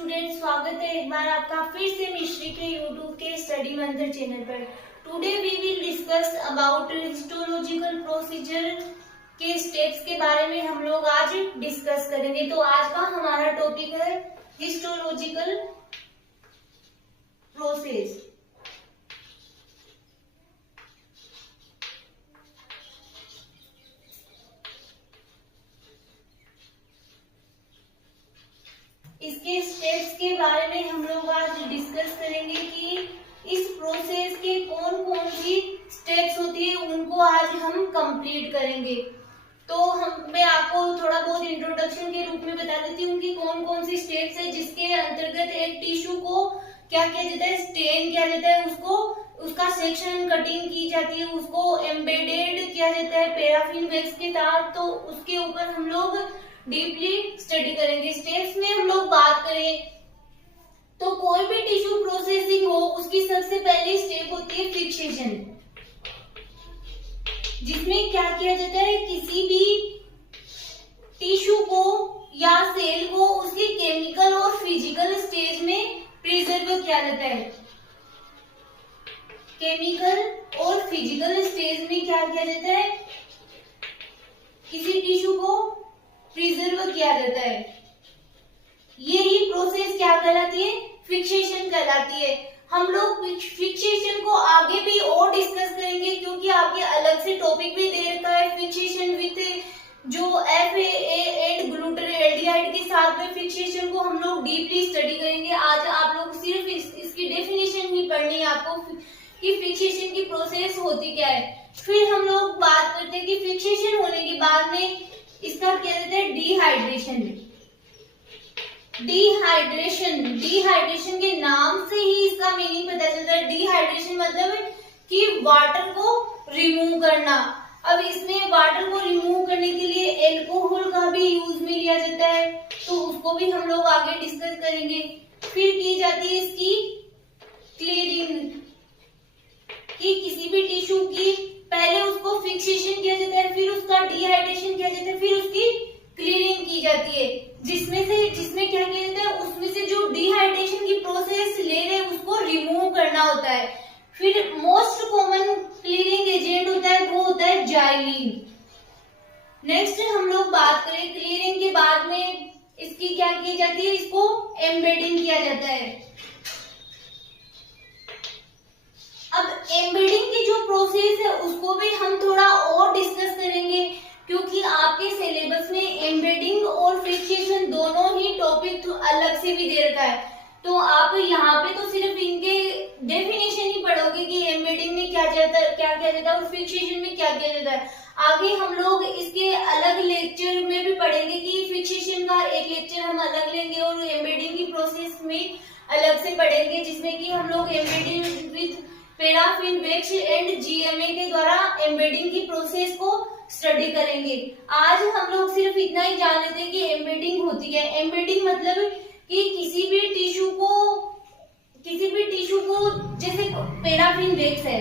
Student, स्वागत है एक बार आपका फिर से मिश्री के यूट्यूब के स्टडी मंत्र चैनल पर। Today we will discuss about histological procedure के स्टेप्स के बारे में हम लोग आज डिस्कस करेंगे। तो आज का हमारा टॉपिक है हिस्टोलॉजिकल प्रोसेस। इसके स्टेप्स के बारे में हम लोग आज डिस्कस करेंगे कि इस प्रोसेस के कौन कौन सी स्टेप्स होती है, उनको आज हम कंप्लीट करेंगे। तो मैं आपको थोड़ा बहुत इंट्रोडक्शन के रूप में बता देती हूँ कि कौन कौन सी स्टेप्स है जिसके अंतर्गत एक टिश्यू को क्या किया जाता है, स्टेन किया जाता है, उसको उसका सेक्शन कटिंग की जाती है, उसको एम्बेडेड किया जाता है पैराफिन वैक्स के साथ। तो उसके ऊपर हम लोग डीपली स्टडी करेंगे। स्टेप्स में हम लोग बात करें तो कोई भी टिश्यू प्रोसेसिंग हो उसकी सबसे पहली स्टेप होती है फिक्सेशन, जिसमें क्या किया जाता है, किसी भी टिश्यू को या सेल को उसके केमिकल और फिजिकल स्टेज में प्रिजर्व किया जाता है। केमिकल और फिजिकल स्टेज में क्या किया जाता है, किसी टिश्यू को प्रिजर्व किया जाता है। यही प्रोसेस क्या कहलाती है, फिक्सेशन कहलाती है। हम लोग फिक्सेशन को आगे भी और डिस्कस करेंगे क्योंकि आपके अलग से टॉपिक भी दे रखा है फिक्सेशन विद जो FAA ग्लूटाल्डिहाइड के साथ में फिक्सेशन को हम लोग डीपली स्टडी करेंगे। आज आप लोग सिर्फ इसकी डेफिनेशन ही पढ़नी है आपको कि फिक्सेशन की प्रोसेस होती क्या है। फिर हम लोग बात करते हैं कि फिक्सेशन होने के बाद में इसका क्या कहते हैं, डिहाइड्रेशन। डिहाइड्रेशन के नाम से ही इसका मीनिंग पता चलता है। डिहाइड्रेशन मतलब कि वाटर को रिमूव करना। अब इसमें वाटर को रिमूव करने के लिए एल्कोहल का भी यूज में लिया जाता है, तो उसको भी हम लोग आगे डिस्कस करेंगे। फिर की जाती है इसकी क्लीनिंग, कि किसी भी टिश्यू की पहले उसको फिक्सेशन किया जाता है, फिर उसका डिहाइड्रेशन किया जाता है, फिर उसकी क्लीनिंग की जाती है, जिसमें क्या किया जाता है, उसमें से जो डिहाइड्रेशन की प्रोसेस ले रहे उसको रिमूव करना होता है। फिर मोस्ट कॉमन क्लीनिंग एजेंट होता है वो होता है जाइलीन। नेक्स्ट हम लोग बात करें क्लीनिंग के बाद में इसकी क्या की जाती है, इसको एम्बेडिंग किया जाता है। अब एम्बेडिंग की जो प्रोसेस है उसको भी हम थोड़ा और डिस्कस करेंगे क्योंकि आपके सिलेबस में एम्बेडिंग और फिक्सेशन दोनों ही टॉपिक अलग से भी दे रखा है। तो आप यहाँ पे तो सिर्फ इनके डेफिनेशन ही पढ़ोगे कि एम्बेडिंग में क्या किया जाता है और फिक्सेशन में क्या किया जाता है। आगे हम लोग इसके अलग लेक्चर में भी पढ़ेंगे कि फिक्सेशन का एक लेक्चर हम अलग लेंगे और एम्बेडिंग की प्रोसेस में अलग से पढ़ेंगे, जिसमें कि हम लोग embedding with paraffin wax and GMA के द्वारा एम्बेडिंग की प्रोसेस को स्टडी करेंगे। आज हम लोग सिर्फ इतना ही जान लेते हैं कि एम्बेडिंग होती है। एम्बेडिंग मतलब कि किसी भी टिश्यू को जैसे पैराफिन वैक्स है,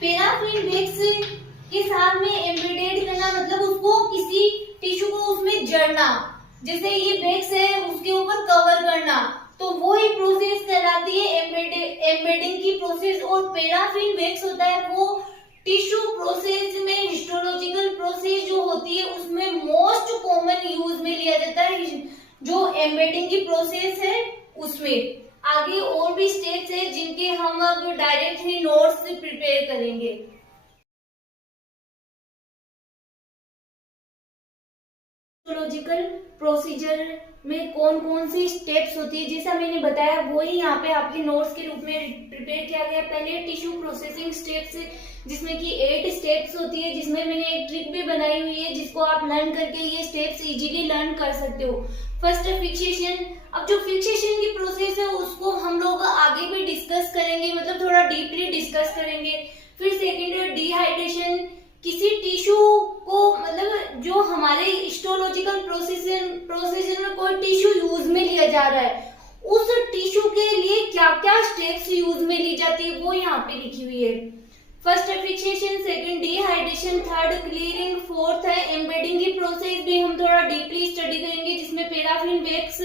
पैराफिन वैक्स के साथ में एम्बेडेड करना मतलब उसको किसी टिश्यू को उसमें जड़ना, जैसे ये वैक्स है उसके ऊपर कवर करना, तो वो ही प्रोसेस कहलाती है एम्बेडिंग की प्रोसेस। और पैराफिन वैक्स होता है वो टिश्यू प्रोसेस में हिस्टोलॉजिकल प्रोसेस जो होती है उसमें मोस्ट कॉमन यूज में लिया जाता है, जो एम्बेडिंग की प्रोसेस है उसमें। आगे और भी स्टेप्स है जिनके हम अब डायरेक्टली नोट्स प्रिपेयर करेंगे। हिस्टोलॉजिकल प्रोसीजर में कौन कौन सी स्टेप्स होती है, जैसा मैंने बताया वो ही यहाँ पे आपके नोट्स के रूप में प्रिपेयर किया गया। पहले टिश्यू प्रोसेसिंग स्टेप्स जिसमें कि 8 स्टेप्स होती है, जिसमें मैंने एक ट्रिक भी बनाई हुई है जिसको आप लर्न करके ये स्टेप्स इजीली लर्न कर सकते हो। फर्स्ट है फिक्सेशन। अब जो फिक्सेशन की प्रोसेस है उसको हम लोग आगे भी डिस्कस करेंगे, मतलब थोड़ा डीपली डिस्कस करेंगे। फिर सेकेंड है डिहाइड्रेशन। किसी टिश्यू को मतलब जो हमारे हिस्टोलॉजिकल प्रोसेस में कोई टिश्यू यूज में लिया जा रहा है, उस टिश्यू के लिए क्या क्या स्टेप्स यूज में ली जाती है वो यहाँ पे लिखी हुई है। फर्स्ट है fixation, second dehydration, third clearing, fourth है एम्बेडिंग की प्रोसेस। प्रोसेस भी हम थोड़ा डीपली स्टडी करेंगे, जिसमें पैराफिन वैक्स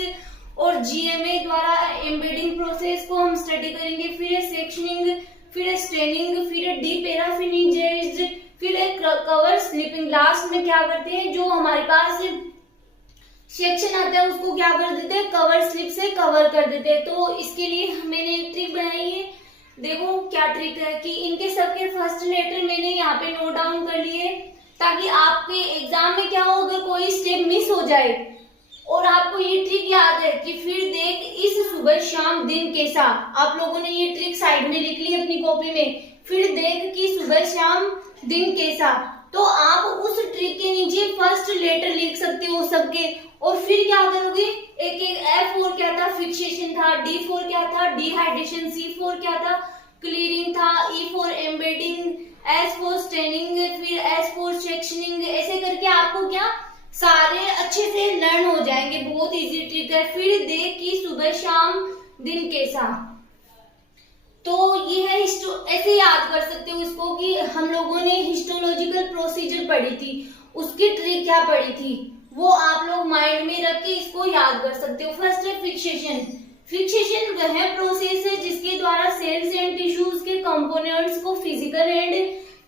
और जीएमए द्वारा एम्बेडिंग प्रोसेस को हम स्टडी करेंगे। फिर है सेक्शनिंग, फिर है स्टेनिंग, फिर है डीपैराफिनेजेज, फिर है कवर स्लिपिंग। लास्ट में क्या करते हैं, जो हमारे पास सेक्शन आता है उसको क्या कर देते हैं, कवर स्लिप से कवर कर देते हैं। तो इसके लिए मैंने एक ट्रिक बनाई है, देखो क्या ट्रिक है कि इनके सबके फर्स्ट लेटर मैंने यहाँ पे नोट डाउन कर लिए, ताकि आपके एग्जाम में क्या हो, अगर कोई स्टेप मिस हो जाए और आपको ये ट्रिक याद है कि फिर देख इस सुबह शाम दिन कैसा, आप लोगों ने ये ट्रिक साइड में लिख ली अपनी कॉपी में, फिर देख कि सुबह शाम दिन कैसा, तो आप उस ट्रिक के नीचे फर्स्ट लेटर लिख सकते हो सबके, और फिर क्या करोगे, एक एक F4 क्या था, फिक्सेशन था, D4 क्या था, डिहाइड्रेशन, C4 क्या था, क्लीयरिंग था, E4 एम्बेडिंग, S4 स्टेनिंग, फिर S4 सेक्शनिंग, ऐसे करके आपको क्या सारे अच्छे से लर्न हो जाएंगे। बहुत इजी ट्रिक है। फिर देख कि सुबह शाम दिन कैसा, तो ये है ऐसे याद कर सकते हो इसको कि हम लोगों ने हिस्टोलॉजिकल प्रोसीजर पढ़ी थी, उसकी ट्रिक क्या पढ़ी थी, वो आप लोग माइंड में रख के इसको याद कर सकते हो। फर्स्ट है फिक्सेशन। फिक्सेशन वह प्रोसेस है जिसके द्वारा सेल्स एंड टिश्यूज के कंपोनेंट्स को फिजिकल एंड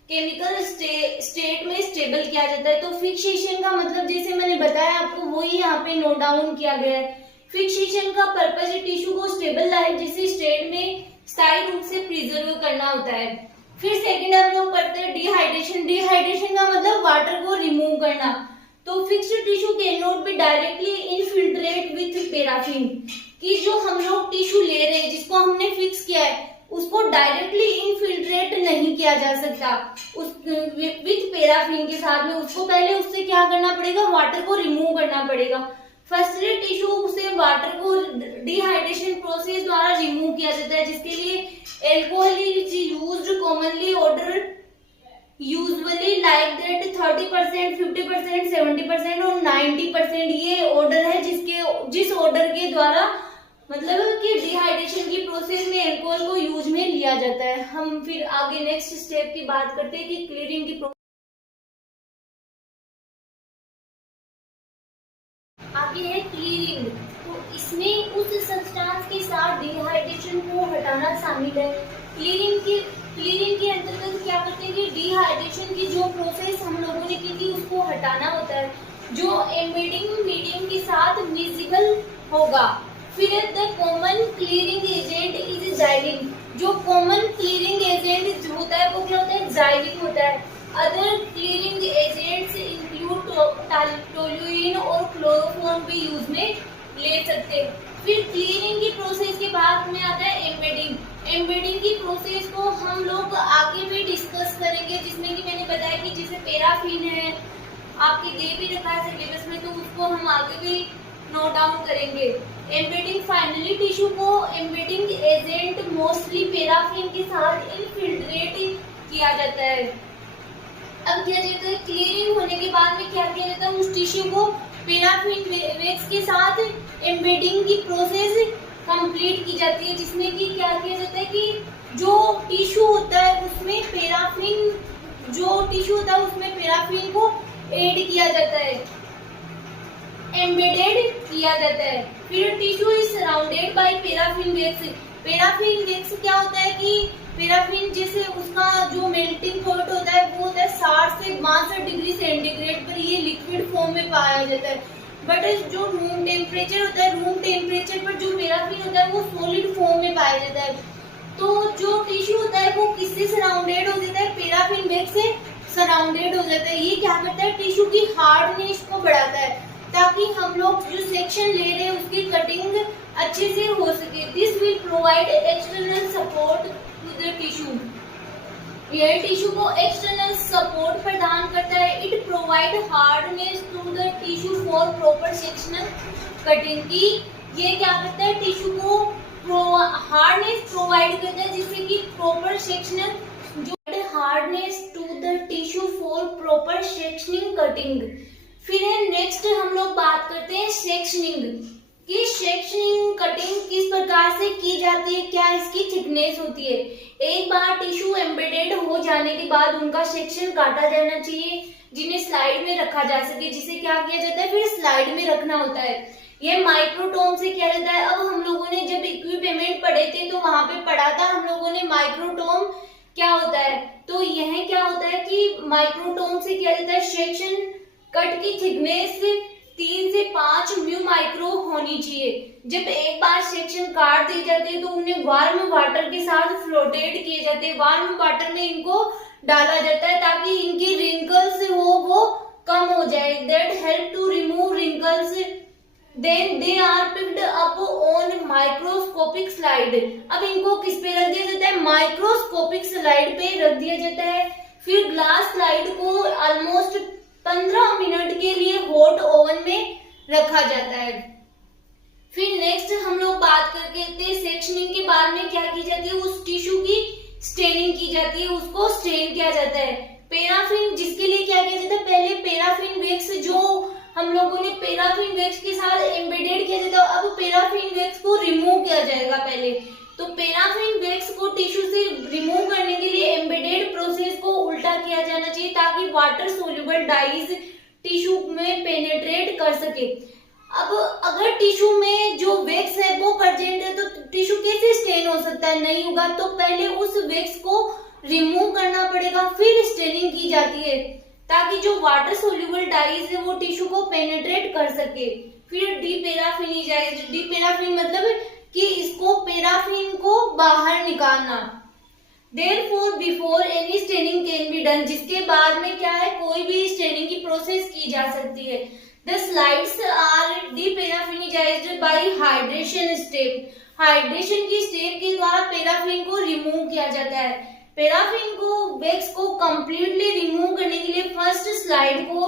केमिकल स्टेट में स्टेबल किया जाता है। तो फिक्सेशन का मतलब जैसे मैंने बताया आपको, वही यहाँ पे नोट डाउन किया गया है। फिक्सेशन का पर्पस टिश्यू को स्टेबल लाइफ जैसे स्टेट में स्थायी रूप से प्रिजर्व करना होता है। फिर सेकंड हम लोग पढ़ते हैं डिहाइड्रेशन। डिहाइड्रेशन का मतलब वाटर को रिमूव करना। तो fixed tissue can not be directly infiltrate with paraffin, कि जो हम लोग टिश्यू ले रहे हैं जिसको हमने फिक्स किया है उसको डायरेक्टली इनफिल्ट्रेट नहीं किया जा सकता उस विथ पैराफिन के साथ में, उसको पहले उससे क्या करना पड़ेगा, वाटर को रिमूव करना पड़ेगा। फर्स्टली टिश्यू से वाटर को डिहाइड्रेशन प्रोसेस द्वारा रिमूव किया जाता है, जिसके लिए alcohol is used commonly order usually like that 30%, 50%, 70% और 90%। ये ऑर्डर है जिस ऑर्डर के द्वारा मतलब कि डिहाइड्रेशन की प्रोसेस में एल्कोहल को यूज में लिया जाता है। हम फिर आगे नेक्स्ट स्टेप की बात करते हैं कि क्लीयरिंग की आगे है क्लीयरिंग। तो इसमें उस सब्सटेंस के साथ डिहाइड्रेशन को हटाना शामिल है। क्लीयरिंग के अंतर्गत क्या करते हैं कि डिहाइड्रेशन की जो प्रोसेस हम लोगों ने की थी उसको हटाना होता है, जो एम्बेडिंग मीडियम के साथ मिक्सिबल होगा। फिर the common clearing agent is xylene. जो कॉमन क्लीयरिंग एजेंट होता है वो क्या होता है, जाइलिन होता है। Other clearing agents include toluene और क्लोरोफॉर्म भी यूज में ले सकते हैं। फिर क्लीयरिंग की प्रोसेस के बाद में आता है एम्बेडिंग। एम्बेडिंग की प्रोसेस को हम लोग आगे भी डिस्कस करेंगे, जिसमें कि मैंने बताया कि जैसे पैराफिन है आपके दे भी रखा है सिलेबस में, तो उसको हम आगे भी नोट डाउन करेंगे। एम्बेडिंग फाइनली टिश्यू को एम्बेडिंग एजेंट मोस्टली पैराफिन के साथ इनफिल्ट्रेट किया जाता है। अब क्या जाता है, क्लीयरिंग होने के बाद में क्या किया जाता है, उस टिश्यू को पैराफिन वैक्स के साथ एम्बेडिंग की प्रोसेस कंप्लीट की जाती है, जिसमें कि क्या किया जाता है कि जो टिश्यू होता है उसमें पैराफिन को ऐड किया जाता है, एम्बेडेड किया जाता है। फिर tissue is surrounded by paraffin wax. Paraffin wax क्या होता है कि पैराफिन जैसे उसका जो मेल्टिंग पॉइंट होता है वो होता है 60 से 62 डिग्री सेंटीग्रेड पर, ये लिक्विड फॉर्म में पाया जाता है। बट जो रूम टेम्परेचर होता है, रूम टेम्परेचर पर जो पैराफिन होता है वो सॉलिड फॉर्म में पाया जाता है। तो जो टिश्यू होता है वो किससे सराउंडेड हो जाता है, पैराफिन वैक्स से सराउंडेड हो जाता है। ये क्या करता है, टिश्यू की हार्डनेस को बढ़ाता है, ताकि हम लोग जो सेक्शन ले रहे हैं उसकी कटिंग अच्छे से हो सके। This will provide external support to the tissue. यह टिश्यू को एक्सटर्नल सपोर्ट प्रदान करता है। It provide hardness to the tissue for proper sectional cutting. की ये क्या करता है, टिश्यू को हार्डनेस प्रोवाइड करता है जिससे कि प्रॉपर सेक्शनल जो hardness to the tissue for proper sectioning cutting. फिर है नेक्स्ट हम लोग बात करते हैं सेक्शनिंग की। सेक्शनिंग कटिंग किस प्रकार से की जाती है, क्या इसकी थिकनेस होती है। एक बार टिश्यू एम्बेडेड हो जाने के बाद उनका सेक्शन काटा जाना चाहिए, जिन्हें स्लाइड में रखा जा सके, जिसे क्या किया जाता है फिर स्लाइड में रखना होता है। ये माइक्रोटोम से किया जाता है। अब हम लोगों ने जब इक्विपमेंट पढ़े थे तो वहां पे पढ़ा था हम लोगों ने माइक्रोटोम क्या होता है। तो यह क्या होता है कि माइक्रोटोम से किया जाता है सेक्शन कट की थिकनेस 3 से 5 म्यू माइक्रो होनी चाहिए। जब एक बार सेक्शन काट दिए जाते हैं तो उन्हें वार्म वाटर के साथ फ्लोटेड किए जाते हैं। वार्म वाटर में इनको डाला जाता है ताकि इनकी रिंकल्स वो कम हो जाए। That help to remove wrinkles. Then they are picked up on microscopic slide. अब इनको किस पे रख दिया जाता है, माइक्रोस्कोपिक स्लाइड पे रख दिया जाता है। फिर ग्लास स्लाइड को ऑलमोस्ट 15 मिनट के लिए हॉट ओवन में रखा जाता है। फिर नेक्स्ट हम लोग बात करते हैं सेक्शनिंग के बाद में क्या की जाती है, उस टिश्यू की स्टेनिंग की जाती है, उसको स्टेन किया जाता है। पैराफिन, जिसके लिए क्या किया जाता है, पहले पैराफिन वैक्स जो हम लोगों ने पैराफिन वैक्स के साथ एम्बेडेड किया जाता है, अब पैराफिन वैक्स को रिमूव किया जाएगा पहले। तो पैराफिन वैक्स को टिश्यू से रिमूव करने के लिए एम्बेडेड प्रोसेस को उल्टा किया जाना चाहिए ताकि वाटर सोल्यूबल डाइज टिश्यू में पेनेट्रेट कर सके। अब अगर टिश्यू में जो वैक्स है वो प्रेजेंट है तो टिश्यू कैसे स्टेन हो सकता है, नहीं होगा। तो पहले उस वैक्स को रिमूव करना पड़ेगा, फिर स्टेनिंग की जाती है ताकि जो वाटर सोल्यूबल डाइज है वो टिश्यू को पेनेट्रेट कर सके। फिर डीपैराफिनिजाइज्ड, डीपैराफिन मतलब कि इसको पैराफिन को बाहर निकालना। Therefore, before any staining can be done, जिसके बाद में क्या है कोई भी स्टेनिंग की प्रोसेस की जा सकती है। The slides are deparafinized by hydration step. Hydration की स्टेप के द्वारा पैराफिन को रिमूव किया जाता है। पैराफिन को वैक्स को कंप्लीटली रिमूव करने के लिए फर्स्ट स्लाइड को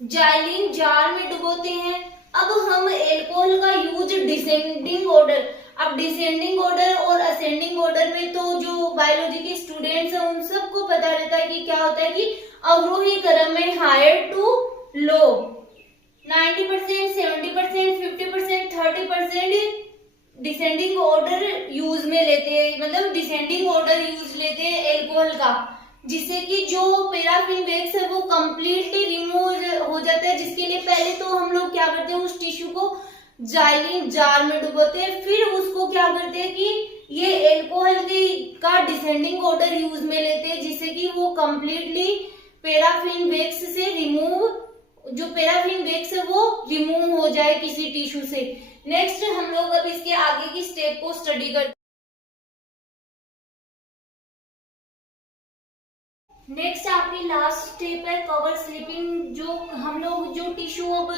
जाइलिन जार में डुबोते हैं। अब हम एल्कोहल का यूज डिसेंडिंग ऑर्डर, अब डिसेंडिंग ऑर्डर और असेंडिंग ऑर्डर में तो जो बायोलॉजी के स्टूडेंट्स हैं उन सबको पता रहता है कि क्या होता है कि अवरोही क्रम में higher to low 90%, 70%, 50%, 30% descending order use में लेते हैं, मतलब डिसेंडिंग ऑर्डर यूज लेते हैं एल्कोहल का, जिससे कि जो पैराफिन वैक्स है वो कंप्लीटली रिमूव हो जाता है। जिसके लिए पहले तो हम लोग क्या करते हैं, उस टिश्यू को जाइलिन जार में डुबोते हैं, फिर उसको क्या करते हैं कि ये एल्कोहल का डिसेंडिंग ऑर्डर यूज में लेते हैं, जिससे कि वो कंप्लीटली पैराफिन वैक्स से रिमूव, जो पैराफिन वैक्स है वो रिमूव हो जाए किसी टिश्यू से। नेक्स्ट हम लोग अब इसके आगे की स्टेप को स्टडी करते हैं। नेक्स्ट आपकी लास्ट स्टेप है कवर स्लिपिंग। जो हम लोग जो टिश्यू अब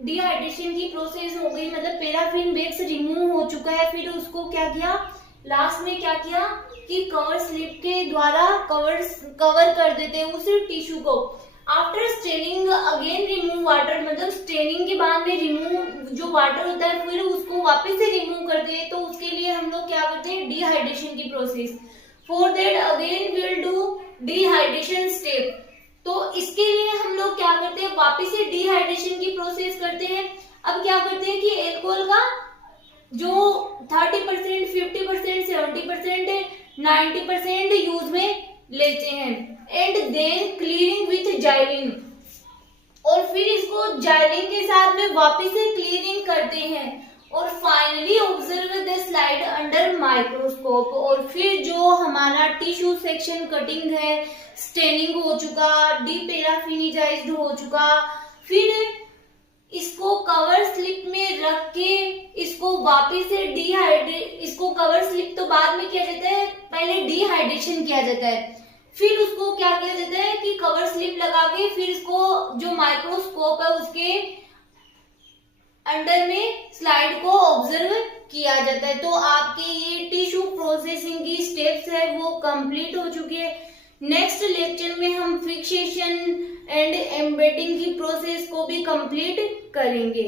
डिहाइड्रेशन की प्रोसेस हो गई, मतलब पैराफिन वैक्स रिमूव हो चुका है, फिर उसको क्या किया, लास्ट में क्या किया कि कवर स्लिप के द्वारा कवर कर देते हैं उस टिश्यू को। After staining again remove water, मतलब स्टेनिंग के बाद में रिमूव जो वाटर होता है फिर उसको वापस से रिमूव करते हैं। तो उसके लिए हम लोग क्या करते हैं, डिहाइड्रेशन की process. For that again will do dehydration step. तो इसके लिए हम लोग क्या करते हैं, वापस से डिहाइड्रेशन की प्रोसेस करते हैं। अब क्या करते हैं कि एल्कोहल का जो 30%, 50%, 70%, 90% यूज में लेते हैं and then cleaning with xylene, और फिर इसको जाइलिन के साथ में वापस से क्लीनिंग करते हैं और finally observe the slide under microscope. और फिर जो हमारा टिश्यू सेक्शन कटिंग है, स्टेनिंग हो चुका, डीपैराफिनिजाइज्ड हो चुका, फिर इसको कवर स्लिप में रख के इसको वापस से इसको कवर स्लिप तो बाद में किया जाता है, पहले डिहाइड्रेशन किया जाता है, फिर उसको क्या किया जाता है कि कवर स्लिप लगा के फिर इसको जो माइक्रोस्कोप है उसके अंडर में स्लाइड को ऑब्जर्व किया जाता है। तो आपके ये टिश्यू प्रोसेसिंग की स्टेप्स है वो कंप्लीट हो चुकी है। नेक्स्ट लेक्चर में हम फिक्सेशन एंड एम्बेडिंग की प्रोसेस को भी कंप्लीट करेंगे।